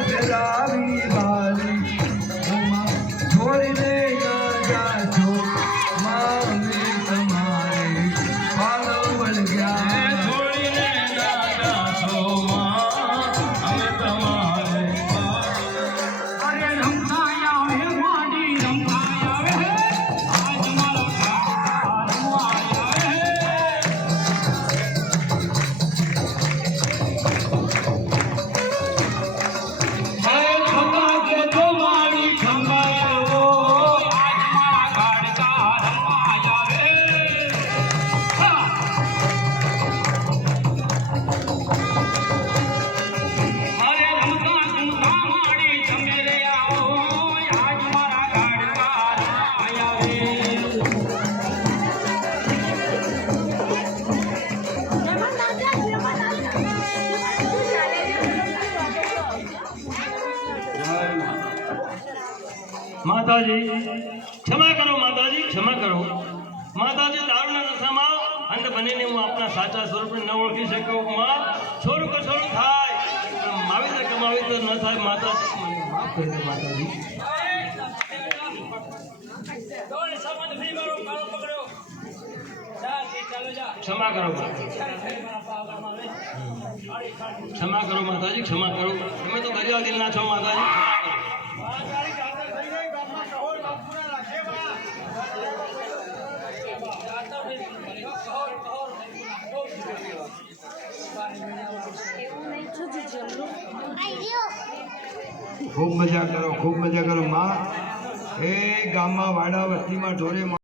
रावी માતાજી, ક્ષમા કરો માતાજી, ક્ષમા કરો. માતાજી દારૂના નશામાં અંધ બનીને હું આપણા સાચા સ્વરૂપને ન ઓળખી શકું માં છોડું કછોડું થાય. માવી તો કમાવી તો ન થાય દે માતાજી. ક્ષમા કરો ક્ષમા કરો માતાજી, ક્ષમા કરો. તમે તો દરિયા દિલના છો માતાજી. ખૂબ મજા કરો ખૂબ મજા કરો. માં એ ગામમાં વાડા વસ્તીમાં ઢોરે